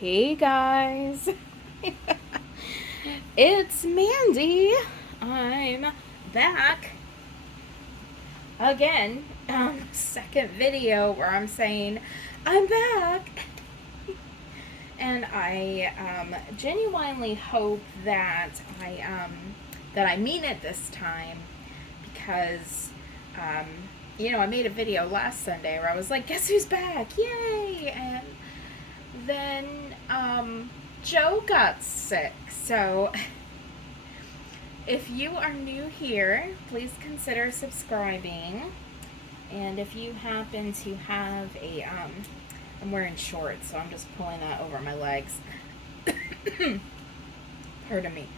Hey guys, it's Mandy. I'm back again. Second video where I'm saying I'm back, and I genuinely hope that I mean it this time because I made a video last Sunday where I was like, "Guess who's back? Yay!" and then Joe got sick. So if you are new here, please consider subscribing. And if you happen to have I'm wearing shorts, so I'm just pulling that over my legs. Pardon me.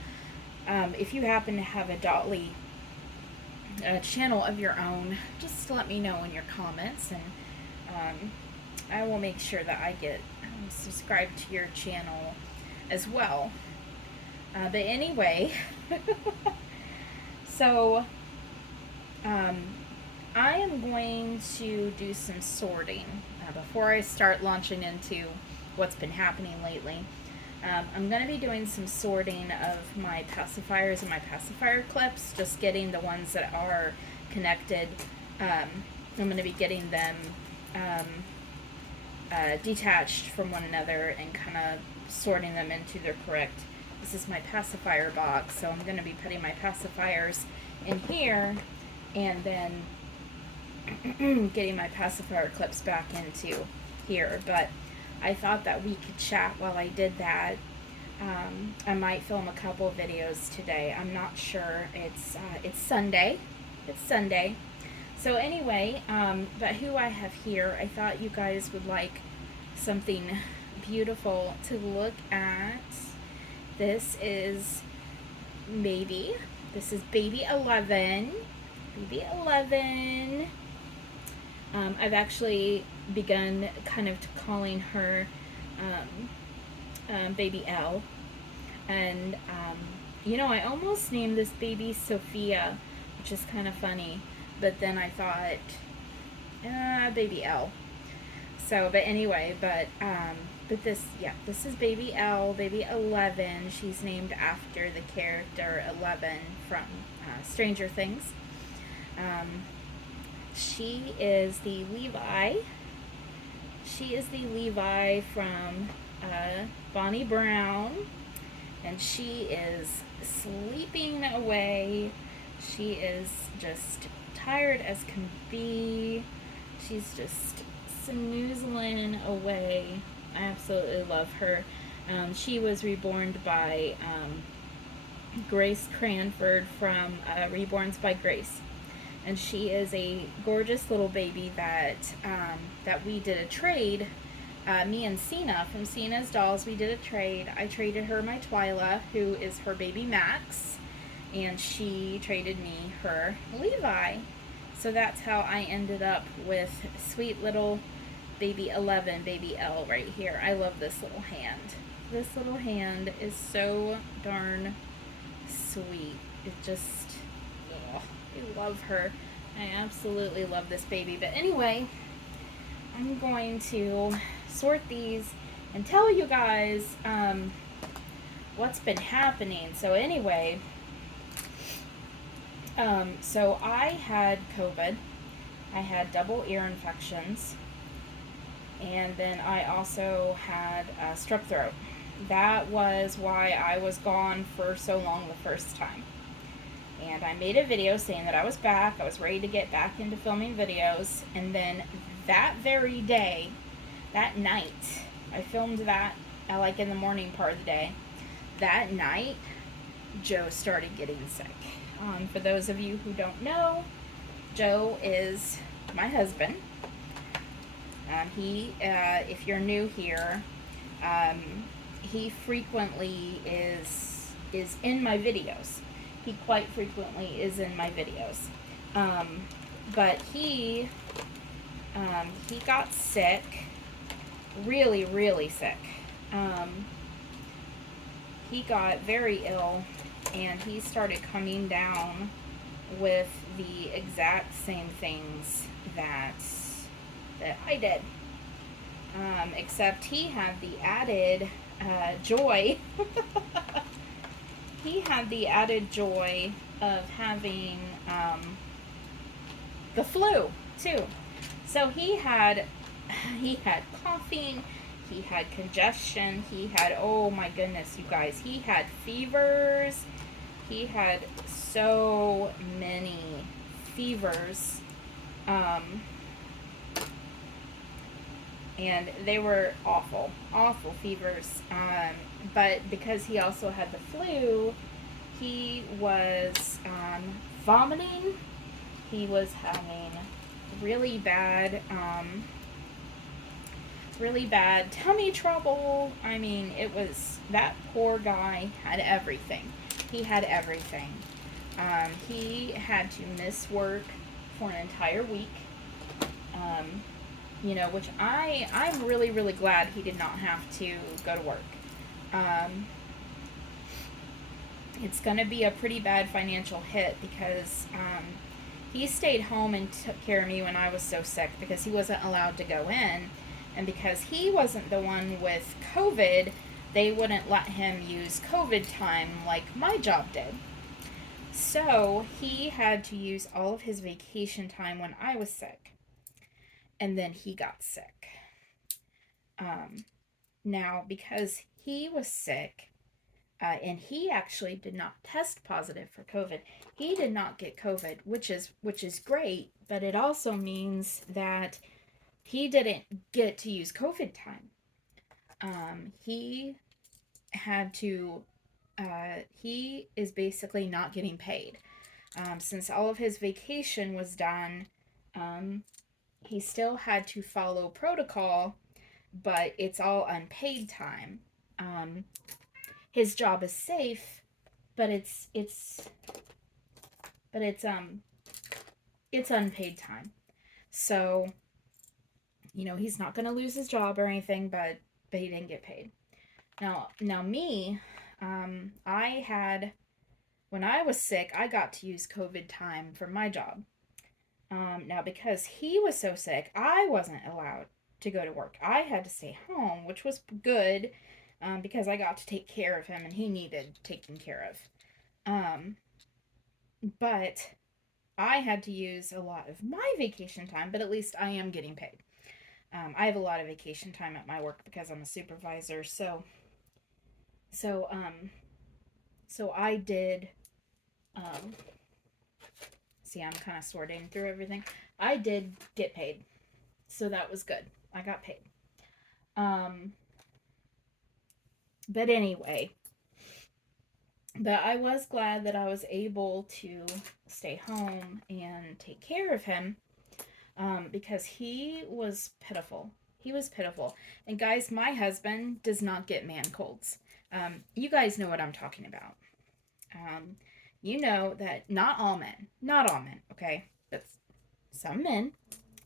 If you happen to have a Dolly channel of your own, just let me know in your comments, and I will make sure that I get subscribed to your channel as well. But anyway, so I am going to do some sorting before I start launching into what's been happening lately. I'm going to be doing some sorting of my pacifiers and my pacifier clips, just getting the ones that are connected. I'm going to be getting them detached from one another and kind of sorting them into their correct. This is my pacifier box, so I'm going to be putting my pacifiers in here and then getting my pacifier clips back into here. But I thought that we could chat while I did that. I might film a couple of videos today. I'm not sure. It's Sunday. It's Sunday. So anyway, but who I have here, I thought you guys would like something beautiful to look at. This is baby 11. Baby 11. I've actually begun kind of calling her baby L. And, I almost named this baby Sophia, which is kind of funny. But then I thought, baby L. So, but anyway, but this is baby L, baby 11. She's named after the character 11 from Stranger Things. She is the Levi. She is the Levi from Bonnie Brown, and she is sleeping away. She is just tired as can be. She's just snoozling away. I absolutely love her. She was reborn by Grace Cranford from Reborns by Grace. And she is a gorgeous little baby that we did a trade. Me and Cena from Cena's Dolls, we did a trade. I traded her my Twyla, who is her baby Max, and she traded me her Levi. So that's how I ended up with sweet little baby 11, baby L right here. I love this little hand. This little hand is so darn sweet. It just, I love her. I absolutely love this baby. But anyway, I'm going to sort these and tell you guys what's been happening. So anyway, so I had COVID. I had double ear infections. And then I also had strep throat. That was why I was gone for so long the first time. And I made a video saying that I was back. I was ready to get back into filming videos. And then that very day, that night, I filmed that like in the morning part of the day. That night, Joe started getting sick. For those of you who don't know, Joe is my husband. If you're new here, he frequently is in my videos. He quite frequently is in my videos. But he got sick, really, really sick. He got very ill, and he started coming down with the exact same things that I did. Except he had the added joy. He had the added joy of having the flu too. So he had coughing, he had congestion, he had, oh my goodness, you guys, he had fevers. He had so many fevers. Um, and they were awful, awful fevers. But because he also had the flu, he was vomiting. He was having really bad, really bad tummy trouble. I mean, it was, that poor guy had everything. He had everything. He had to miss work for an entire week. Um, which I'm really, really glad he did not have to go to work. Um, it's going to be a pretty bad financial hit because he stayed home and took care of me when I was so sick because he wasn't allowed to go in. And because he wasn't the one with COVID, they wouldn't let him use COVID time like my job did. So he had to use all of his vacation time when I was sick. And then he got sick. Um, Now, because he was sick, and he actually did not test positive for COVID, he did not get COVID, which is great. But it also means that he didn't get to use COVID time. He had to. He is basically not getting paid since all of his vacation was done. Um, he still had to follow protocol, but it's all unpaid time. Um, his job is safe, but it's unpaid time. So he's not going to lose his job or anything, but he didn't get paid. Now me, I had when I was sick, I got to use COVID time for my job. Now, because he was so sick, I wasn't allowed to go to work. I had to stay home, which was good because I got to take care of him and he needed taking care of. Um, but I had to use a lot of my vacation time, but at least I am getting paid. I have a lot of vacation time at my work because I'm a supervisor. So, um, so I did. Um, See, I'm kind of sorting through everything. I did get paid, so that was good. I got paid. Um, but anyway, but I was glad that I was able to stay home and take care of him because he was pitiful. He was pitiful. And guys, my husband does not get man colds. You guys know what I'm talking about. Um, you know that not all men, okay? But some men,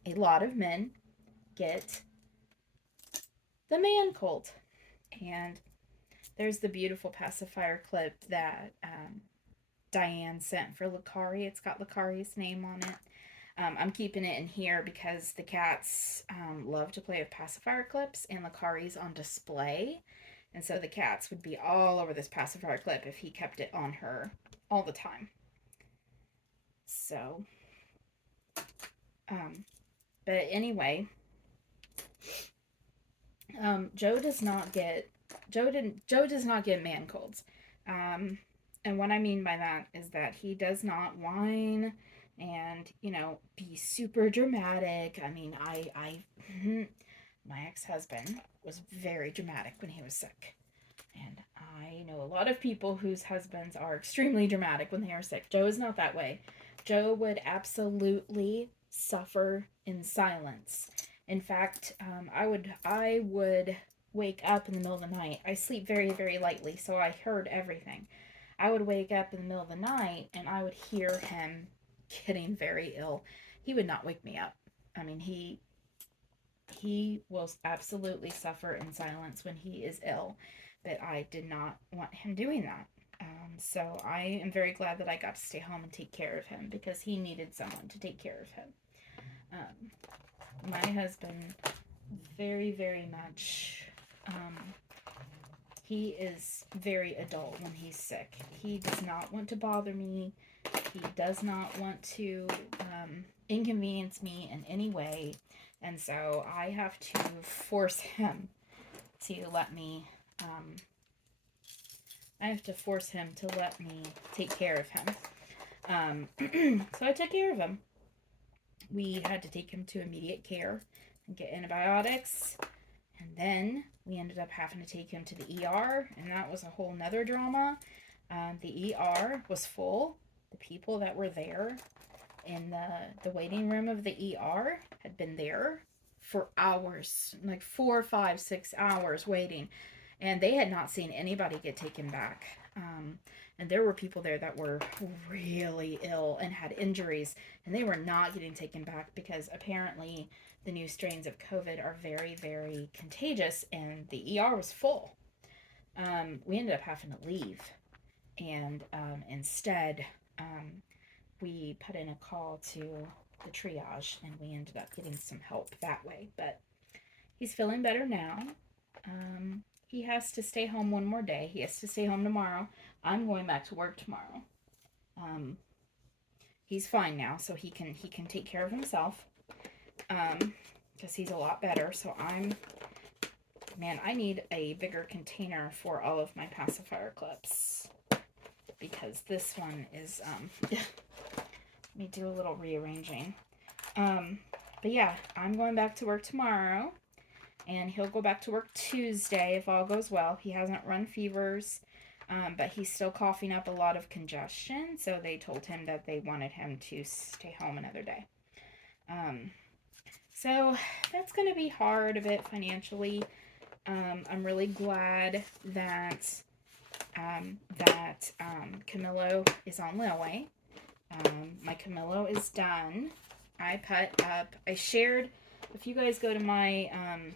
a lot of men, get the man cold. And there's the beautiful pacifier clip that Diane sent for Lucari. It's got Lucari's name on it. I'm keeping it in here because the cats love to play with pacifier clips, and Lucari's on display. And so the cats would be all over this pacifier clip if he kept it on her all the time. So, but anyway, Joe does not get Joe does not get man colds. And what I mean by that is that he does not whine and be super dramatic. I mean, I my ex-husband was very dramatic when he was sick. And I know a lot of people whose husbands are extremely dramatic when they are sick. Joe is not that way. Joe would absolutely suffer in silence. In fact, I would wake up in the middle of the night. I sleep very, very lightly, so I heard everything. I would wake up in the middle of the night and I would hear him getting very ill. He would not wake me up. I mean, he will absolutely suffer in silence when he is ill, but I did not want him doing that. So I am very glad that I got to stay home and take care of him because he needed someone to take care of him. My husband very, very much. Um, he is very adult when he's sick. He does not want to bother me. He does not want to inconvenience me in any way. And so I have to force him to let me, I have to force him to let me take care of him. So I took care of him. We had to take him to immediate care and get antibiotics. And then we ended up having to take him to the ER, and that was a whole nother drama. The ER was full. The people that were there in the waiting room of the ER had been there for hours, like 4, 5, 6 hours waiting, and they had not seen anybody get taken back. And there were people there that were really ill and had injuries, and they were not getting taken back because apparently the new strains of COVID are very, very contagious, and the ER was full. We ended up having to leave, and instead, we put in a call to the triage, and we ended up getting some help that way. But he's feeling better now. He has to stay home one more day. He has to stay home tomorrow. I'm going back to work tomorrow. Um, he's fine now, so he can take care of himself. Because he's a lot better. So I need a bigger container for all of my pacifier clips because this one is let me do a little rearranging. But yeah, I'm going back to work tomorrow, and he'll go back to work Tuesday if all goes well. He hasn't run fevers, but he's still coughing up a lot of congestion, so they told him that they wanted him to stay home another day. So that's going to be hard a bit financially. I'm really glad that Camillo is on Leeway. My Camillo is done. I shared, if you guys go to my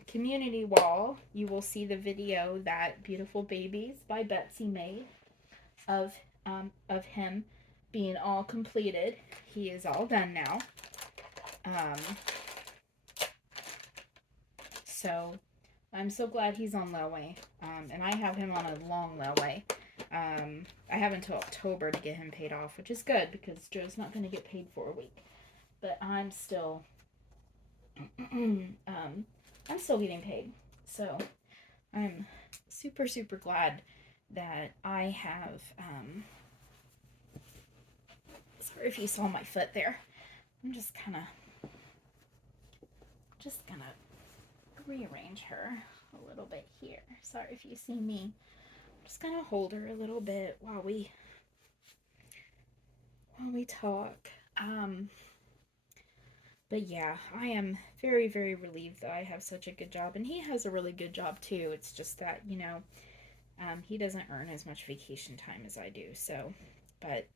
community wall, you will see the video that Beautiful Babies by Betsy made of him being all completed. He is all done now. So I'm so glad he's on Leeway. And I have him on a long Leeway. I have until October to get him paid off, which is good because Joe's not going to get paid for a week. But I'm still, I'm still getting paid. So I'm super, super glad that I have, sorry if you saw my foot there. I'm just gonna rearrange her a little bit here. Sorry if you see me. I'm just gonna hold her a little bit while we talk. But yeah, I am very, very relieved that I have such a good job, and he has a really good job too. It's just that, he doesn't earn as much vacation time as I do. So, but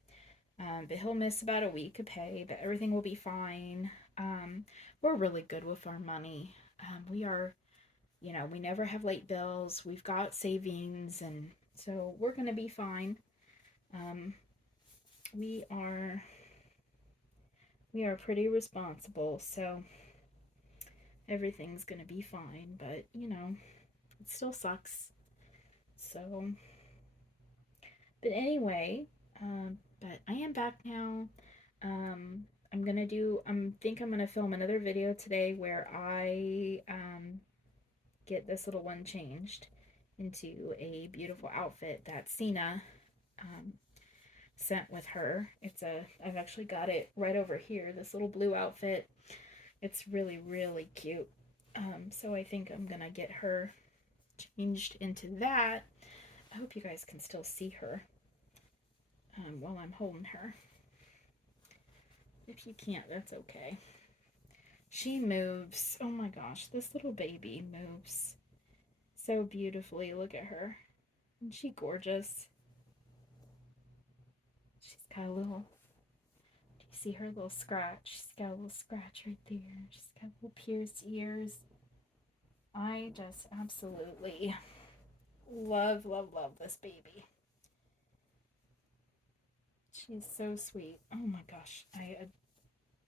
he'll miss about a week of pay, but everything will be fine. We're really good with our money. We are, we never have late bills. We've got savings, and so we're going to be fine. We are pretty responsible, so everything's going to be fine, but it still sucks. So, but anyway, but I am back now. I'm gonna film another video today where I get this little one changed into a beautiful outfit that Cena sent with her. I've actually got it right over here, this little blue outfit. It's really, really cute. So I think I'm gonna get her changed into that. I hope you guys can still see her while I'm holding her. If you can't, that's okay. She moves. Oh my gosh, this little baby moves so beautifully. Look at her. Isn't she gorgeous? She's got a little, do you see her little scratch? She's got a little scratch right there. She's got little pierced ears. I just absolutely love, love, love this baby. She's so sweet. Oh my gosh, I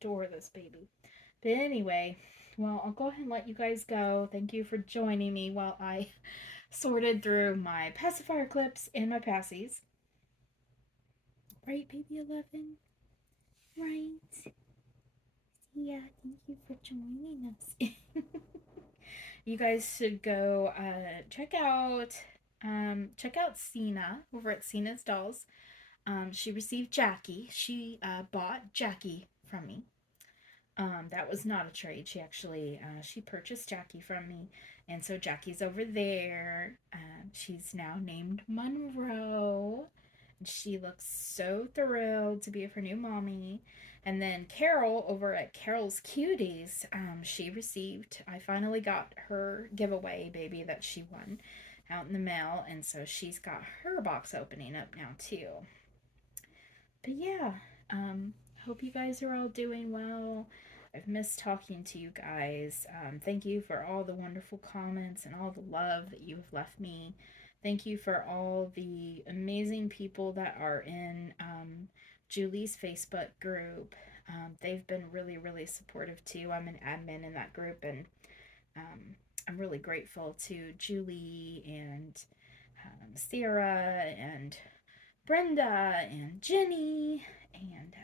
adore this baby. But anyway, well, I'll go ahead and let you guys go. Thank you for joining me while I sorted through my pacifier clips and my passies. Right, baby 11? Right. Yeah, thank you for joining us. You guys should go check out Cena over at Cena's Dolls. She received Jackie. She bought Jackie from me. That was not a trade. She actually she purchased Jackie from me, and so Jackie's over there. She's now named Monroe. And she looks so thrilled to be with her new mommy. And then Carol over at Carol's Cuties, she received. I finally got her giveaway baby that she won out in the mail, and so she's got her box opening up now too. But yeah, hope you guys are all doing well. I've missed talking to you guys. Thank you for all the wonderful comments and all the love that you have left me. Thank you for all the amazing people that are in Julie's Facebook group. They've been really, really supportive too. I'm an admin in that group, and I'm really grateful to Julie and Sarah and Brenda and Jenny and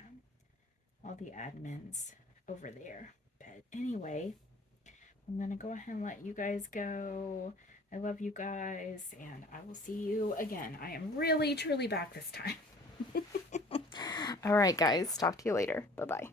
all the admins over there. But anyway, I'm going to go ahead and let you guys go. I love you guys, and I will see you again. I am really, truly back this time. All right, guys. Talk to you later. Bye bye.